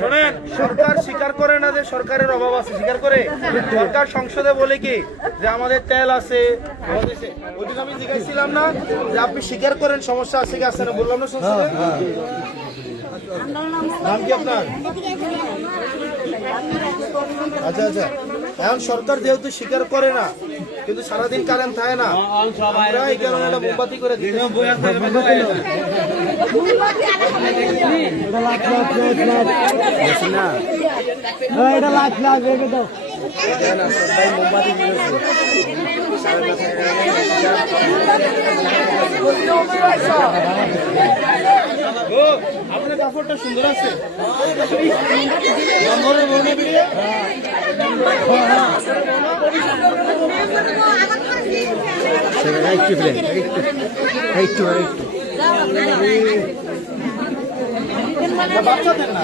শোনেন, সরকার স্বীকার করে না যে সরকারের অভাব আছে, স্বীকার করে। সরকার সংসদে বলে কি যে আমাদের তেল আছে, ওইদিকে আমি জিজ্ঞাসছিলাম না যে আপনি স্বীকার করেন সমস্যা আছে কি আছে না, বললাম না সংসদে। নাম কি আপনার? আচ্ছা আচ্ছা, এখন সরকার যেহেতু স্বীকার করে না, কিন্তু সারাদিন কারেন্ট থাকে না, আমরা এই কারণে একটা মোমবাতি করে দিই। আপনার কাপড়টা সুন্দর আছে। বাচ্চাদের না।